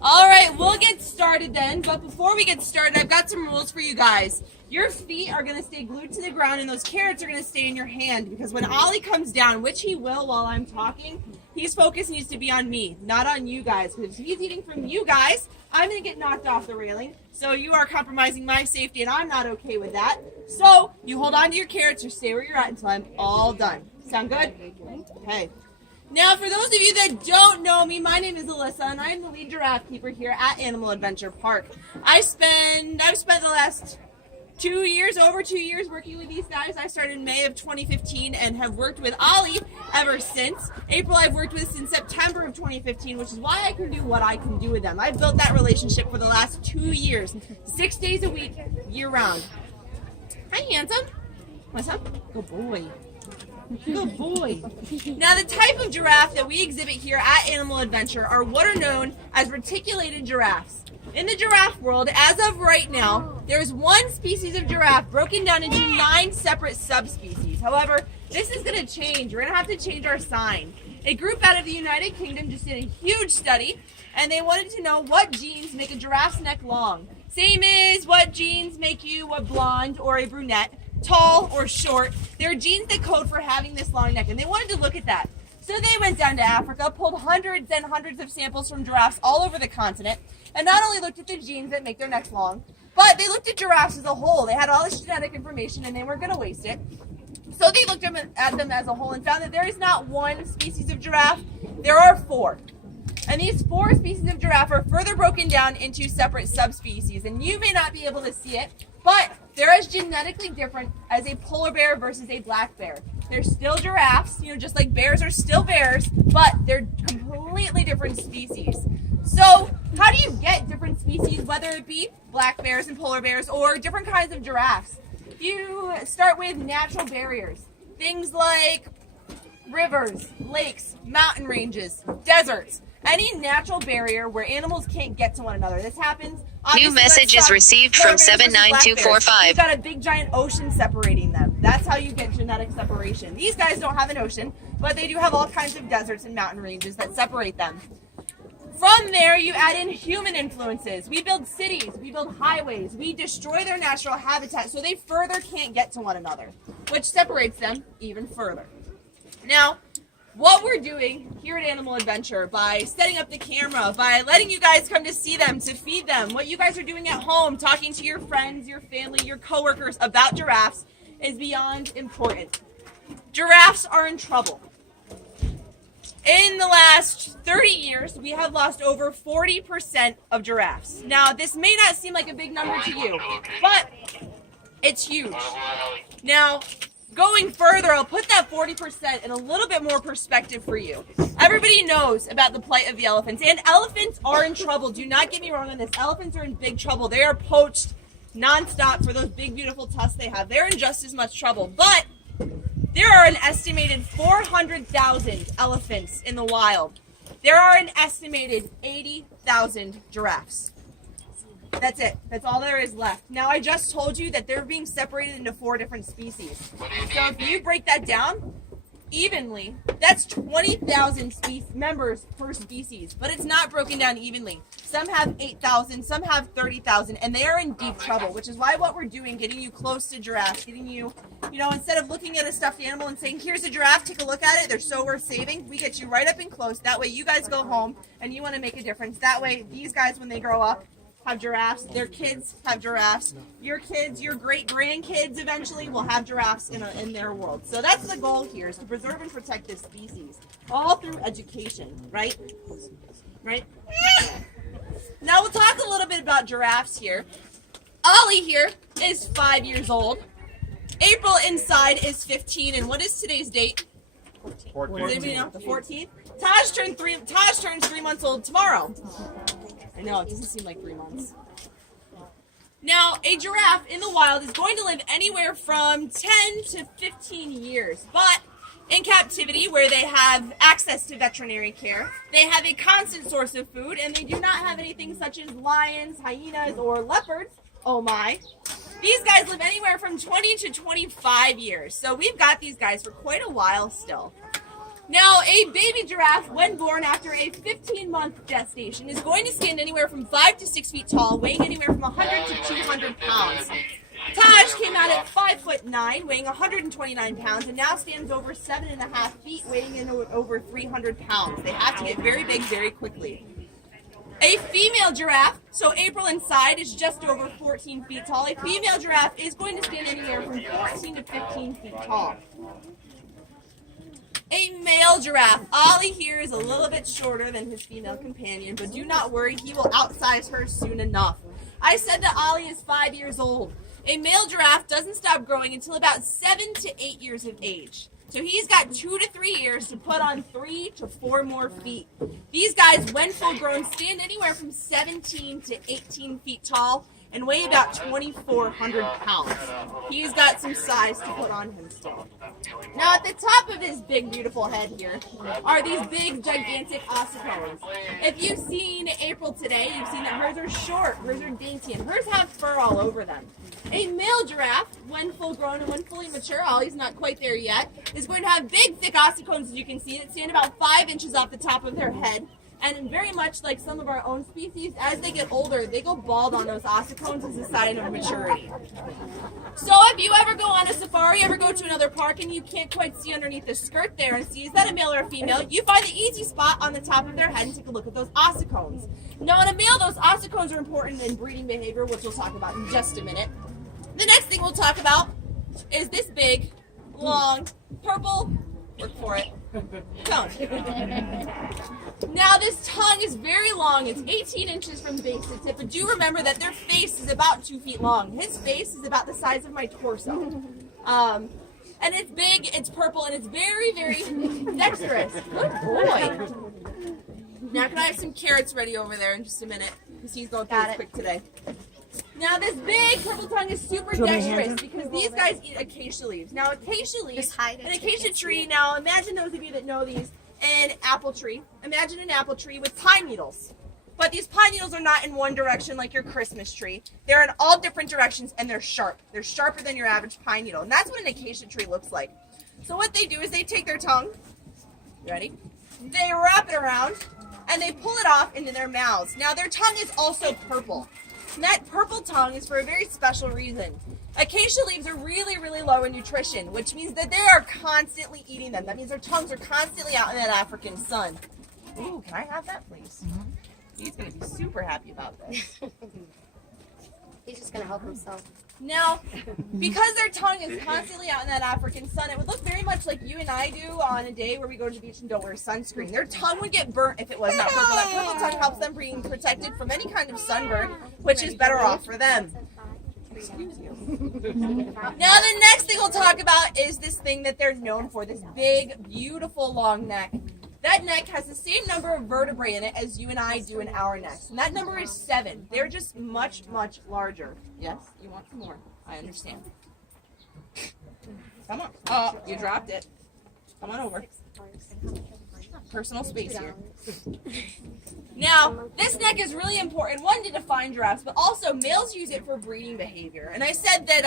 All right, we'll get started then. But before we get started, I've got some rules for you guys. Your feet are going to stay glued to the ground, and those carrots are going to stay in your hand. Because when Ollie comes down, which he will while I'm talking, his focus needs to be on me, not on you guys. Because if he's eating from you guys, I'm going to get knocked off the railing. So you are compromising my safety, and I'm not okay with that. So you hold on to your carrots or stay where you're at until I'm all done. Sound good? Okay. Now, for those of you that don't know me, my name is Alyssa, and I am the lead giraffe keeper here at Animal Adventure Park. I've spent the last over 2 years working with these guys. I started in May of 2015 and have worked with Ollie ever since. April I've worked with since September of 2015, which is why I can do what I can do with them. I've built that relationship for the last 2 years, 6 days a week, year round. Hi, handsome. What's up? Good boy. Good boy. Now, the type of giraffe that we exhibit here at Animal Adventure are what are known as reticulated giraffes. In the giraffe world, as of right now, there's one species of giraffe broken down into 9 separate subspecies. However, this is going to change. We're going to have to change our sign. A group out of the United Kingdom just did a huge study, and they wanted to know what genes make a giraffe's neck long. Same as what genes make you a blonde or a brunette, tall or short. There are genes that code for having this long neck, and they wanted to look at that. So they went down to Africa, pulled hundreds and hundreds of samples from giraffes all over the continent, and not only looked at the genes that make their necks long, but they looked at giraffes as a whole. They had all this genetic information, and they weren't going to waste it. So they looked at them as a whole and found that there is not one species of giraffe, there are 4. And these 4 species of giraffe are further broken down into separate subspecies, and you may not be able to see it, but they're as genetically different as a polar bear versus a black bear. They're still giraffes, just like bears are still bears, but they're completely different species. So how do you get different species, whether it be black bears and polar bears or different kinds of giraffes? You start with natural barriers, things like rivers, lakes, mountain ranges, deserts. Any natural barrier where animals can't get to one another. This happens. New message is received from 79245. You've got a big giant ocean separating them. That's how you get genetic separation. These guys don't have an ocean, but they do have all kinds of deserts and mountain ranges that separate them. From there, you add in human influences. We build cities, we build highways, we destroy their natural habitat so they further can't get to one another, which separates them even further. Now, what we're doing here at Animal Adventure by setting up the camera, by letting you guys come to see them, to feed them, what you guys are doing at home, talking to your friends, your family, your coworkers about giraffes is beyond important. Giraffes are in trouble. In the last 30 years, we have lost over 40% of giraffes. Now, this may not seem like a big number to you, but it's huge. Now, going further, I'll put that 40% in a little bit more perspective for you. Everybody knows about the plight of the elephants, and elephants are in trouble. Do not get me wrong on this. Elephants are in big trouble. They are poached nonstop for those big, beautiful tusks they have. They're in just as much trouble, but there are an estimated 400,000 elephants in the wild. There are an estimated 80,000 giraffes. That's it. That's all there is left. Now, I just told you that they're being separated into 4 different species. So if you break that down evenly, that's 20,000 members per species, but it's not broken down evenly. Some have 8,000, some have 30,000, and they are in deep trouble, which is why what we're doing, getting you close to giraffes, getting you, instead of looking at a stuffed animal and saying, here's a giraffe, take a look at it, they're so worth saving, we get you right up and close. That way you guys go home and you want to make a difference. That way these guys, when they grow up, have giraffes, their kids have giraffes, your kids, your great-grandkids eventually will have giraffes in their world. So that's the goal here, is to preserve and protect this species, all through education, right? Right? Now we'll talk a little bit about giraffes here. Ollie here is 5 years old. April inside is 15, and what is today's date? 14. Does anybody know? The 14th? Taj turns 3 months old tomorrow. I know, it doesn't seem like 3 months. Now, a giraffe in the wild is going to live anywhere from 10 to 15 years, but in captivity, where they have access to veterinary care, they have a constant source of food, and they do not have anything such as lions, hyenas, or leopards. Oh my. These guys live anywhere from 20 to 25 years, so we've got these guys for quite a while still. Now, a baby giraffe, when born after a 15-month gestation, is going to stand anywhere from 5 to 6 feet tall, weighing anywhere from 100 to 200 pounds. Taj came out at 5'9", weighing 129 pounds, and now stands over 7.5 feet, weighing in over 300 pounds. They have to get very big very quickly. A female giraffe, so April inside, is just over 14 feet tall. A female giraffe is going to stand anywhere from 14 to 15 feet tall. A male giraffe. Ollie here is a little bit shorter than his female companion, but do not worry, he will outsize her soon enough. I said that Ollie is 5 years old. A male giraffe doesn't stop growing until about 7 to 8 years of age. So he's got 2 to 3 years to put on 3 to 4 more feet. These guys, when full grown, stand anywhere from 17 to 18 feet tall and weigh about 2,400 pounds. He's got some size to put on him still. Now at the top of his big, beautiful head here are these big, gigantic ossicones. If you've seen April today, you've seen that hers are short, hers are dainty, and hers have fur all over them. A male giraffe, when full grown and when fully mature, Ollie's not quite there yet, is going to have big, thick ossicones, as you can see, that stand about 5 inches off the top of their head. And very much like some of our own species, as they get older, they go bald on those ossicones as a sign of maturity. So if you ever go on a safari, ever go to another park, and you can't quite see underneath the skirt there and see, is that a male or a female, you find the easy spot on the top of their head and take a look at those ossicones. Now in a male, those ossicones are important in breeding behavior, which we'll talk about in just a minute. The next thing we'll talk about is this big, long, purple, work for it, tongue. Now this tongue is very long. It's 18 inches from the base to tip, but do remember that their face is about 2 feet long. His face is about the size of my torso. And it's big, it's purple, and it's very, very dexterous. Good boy. Now can I have some carrots ready over there in just a minute? Because he's going through it quick today. Now this big purple tongue is super dexterous because these guys eat acacia leaves. Now acacia leaves, an acacia tree, now imagine those of you that know these, an apple tree. Imagine an apple tree with pine needles. But these pine needles are not in one direction like your Christmas tree. They're in all different directions and they're sharp. They're sharper than your average pine needle. And that's what an acacia tree looks like. So what they do is they take their tongue, you ready? They wrap it around and they pull it off into their mouths. Now their tongue is also purple. And that purple tongue is for a very special reason. Acacia leaves are really, really low in nutrition, which means that they are constantly eating them. That means their tongues are constantly out in that African sun. Ooh, can I have that, please? He's going to be super happy about this. He's just going to help himself. Now, because their tongue is constantly out in that African sun, it would look very much like you and I do on a day where we go to the beach and don't wear sunscreen. Their tongue would get burnt if it was not purple. That purple tongue helps them being protected from any kind of sunburn, which is better off for them. Excuse you. Now, the next thing we'll talk about is this thing that they're known for, this big, beautiful, long neck. That neck has the same number of vertebrae in it as you and I do in our necks. And that number is 7. They're just much, much larger. Yes? You want some more? I understand. Come on. Oh, you dropped it. Come on over. Personal space here. Now, this neck is really important, one, to define giraffes, but also males use it for breeding behavior. And I said that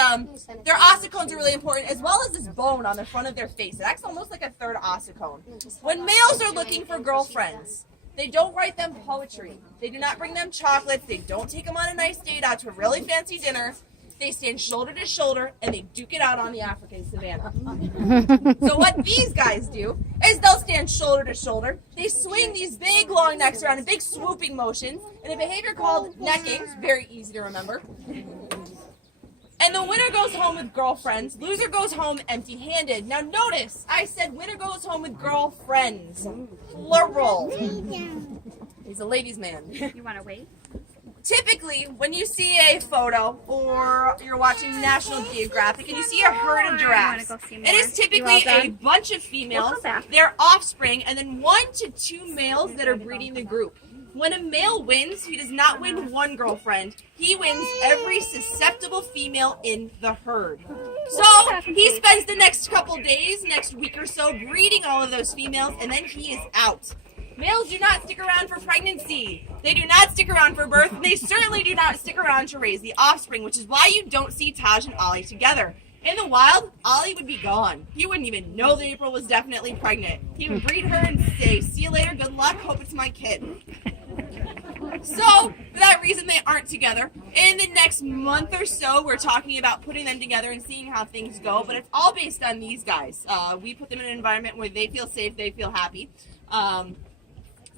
their ossicones are really important, as well as this bone on the front of their face. It acts almost like a third ossicone. When males are looking for girlfriends, they don't write them poetry. They do not bring them chocolates. They don't take them on a nice date out to a really fancy dinner. They stand shoulder to shoulder, and they duke it out on the African savannah. So what these guys do is they'll stand shoulder to shoulder. They swing these big, long necks around in big swooping motions in a behavior called necking. Very easy to remember. And the winner goes home with girlfriends. Loser goes home empty-handed. Now notice, I said winner goes home with girlfriends. Plural. He's a ladies' man. You want to wait? Typically, when you see a photo or you're watching National Geographic and you see a herd of giraffes, it is typically a bunch of females, their offspring, and then 1 to 2 males that are breeding the group. When a male wins, he does not win one girlfriend. He wins every susceptible female in the herd. So he spends the next couple days, next week or so, breeding all of those females, and then he is out. Males do not stick around for pregnancy. They do not stick around for birth. And they certainly do not stick around to raise the offspring, which is why you don't see Taj and Ollie together. In the wild, Ollie would be gone. He wouldn't even know that April was definitely pregnant. He would breed her and say, see you later, good luck, hope it's my kid. So, for that reason, they aren't together. In the next month or so, we're talking about putting them together and seeing how things go, but it's all based on these guys. We put them in an environment where they feel safe, they feel happy.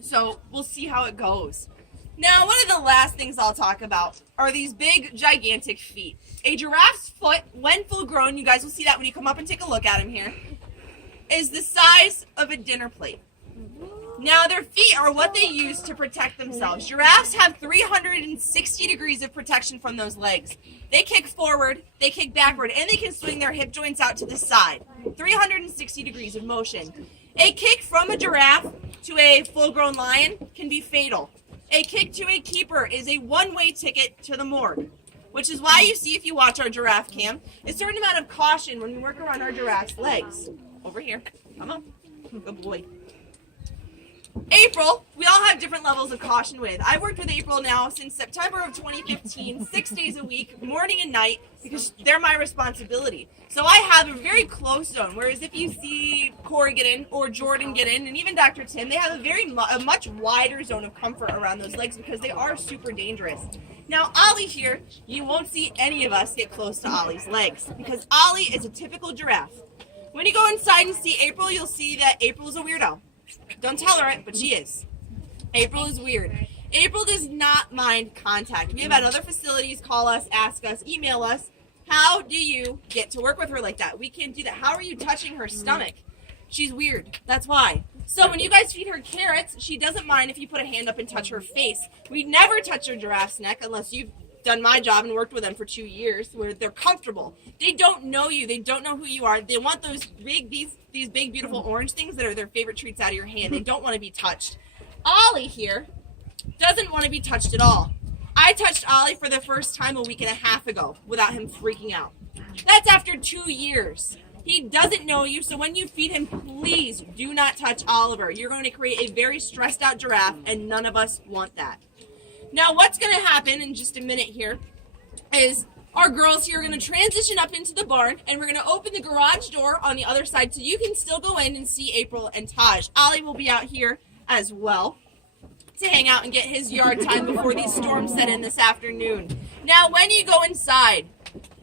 So, we'll see how it goes. Now, one of the last things I'll talk about are these big, gigantic feet. A giraffe's foot, when full grown, you guys will see that when you come up and take a look at him here, is the size of a dinner plate. Now, their feet are what they use to protect themselves. Giraffes have 360 degrees of protection from those legs. They kick forward, they kick backward, and they can swing their hip joints out to the side. 360 degrees of motion. A kick from a giraffe to a full-grown lion can be fatal. A kick to a keeper is a one-way ticket to the morgue, which is why you see, if you watch our giraffe cam, a certain amount of caution when we work around our giraffe's legs. Over here. Come on. Good boy. April, we all have different levels of caution with. I've worked with April now since September of 2015, 6 days a week, morning and night, because they're my responsibility. So I have a very close zone, whereas if you see Corey get in, or Jordan get in, and even Dr. Tim, they have a much wider zone of comfort around those legs because they are super dangerous. Now, Ollie here, you won't see any of us get close to Ollie's legs, because Ollie is a typical giraffe. When you go inside and see April, you'll see that April is a weirdo. Don't tell her it, but she is. April is weird. April does not mind contact. We have had other facilities call us, ask us, email us, how do you get to work with her like that? We can't do that. How are you touching her stomach? She's weird. That's why. So when you guys feed her carrots, she doesn't mind if you put a hand up and touch her face. We never touch a giraffe's neck unless you've done my job and worked with them for 2 years, where they're comfortable. They don't know you. They don't know who you are. They want those these big, beautiful orange things that are their favorite treats out of your hand. They don't want to be touched. Ollie here doesn't want to be touched at all. I touched Ollie for the first time a week and a half ago without him freaking out. That's after 2 years. He doesn't know you, so when you feed him, please do not touch Oliver. You're going to create a very stressed out giraffe, and none of us want that. Now, what's going to happen in just a minute here is our girls here are going to transition up into the barn, and we're going to open the garage door on the other side so you can still go in and see April and Taj. Ollie will be out here as well to hang out and get his yard time before these storms set in this afternoon. Now, when you go inside,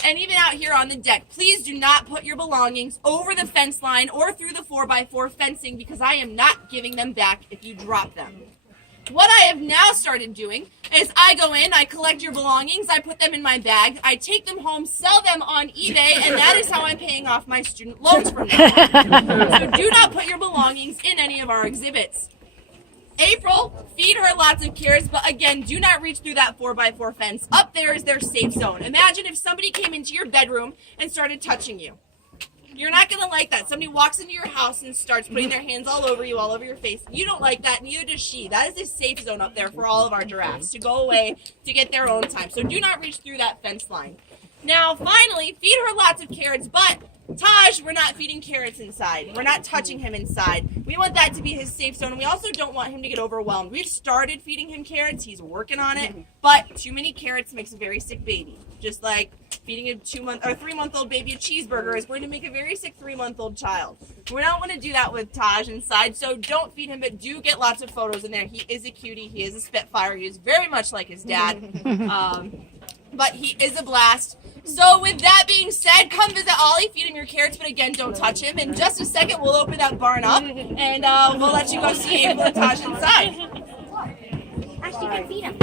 and even out here on the deck, please do not put your belongings over the fence line or through the 4x4 fencing, because I am not giving them back if you drop them. What I have now started doing is I go in, I collect your belongings, I put them in my bag, I take them home, sell them on eBay, and that is how I'm paying off my student loans from now on. So do not put your belongings in any of our exhibits. April, feed her lots of carrots, but again, do not reach through that 4x4 fence. Up there is their safe zone. Imagine if somebody came into your bedroom and started touching you. You're not going to like that. Somebody walks into your house and starts putting their hands all over you, all over your face. You don't like that, neither does she. That is a safe zone up there for all of our giraffes to go away to get their own time. So do not reach through that fence line. Now, finally, feed her lots of carrots, but Taj, we're not feeding carrots inside. We're not touching him inside. We want that to be his safe zone. We also don't want him to get overwhelmed. We've started feeding him carrots. He's working on it, but too many carrots makes a very sick baby. Just like feeding a 3-month-old baby a cheeseburger is going to make a very sick 3-month-old child. We don't want to do that with Taj inside, so don't feed him, but do get lots of photos in there. He is a cutie. He is a spitfire. He is very much like his dad, but he is a blast. So with that being said, come visit Ollie, feed him your carrots, but again, don't touch him. In just a second, we'll open that barn up, and we'll let you go see April and Taj inside. Actually, you can feed him.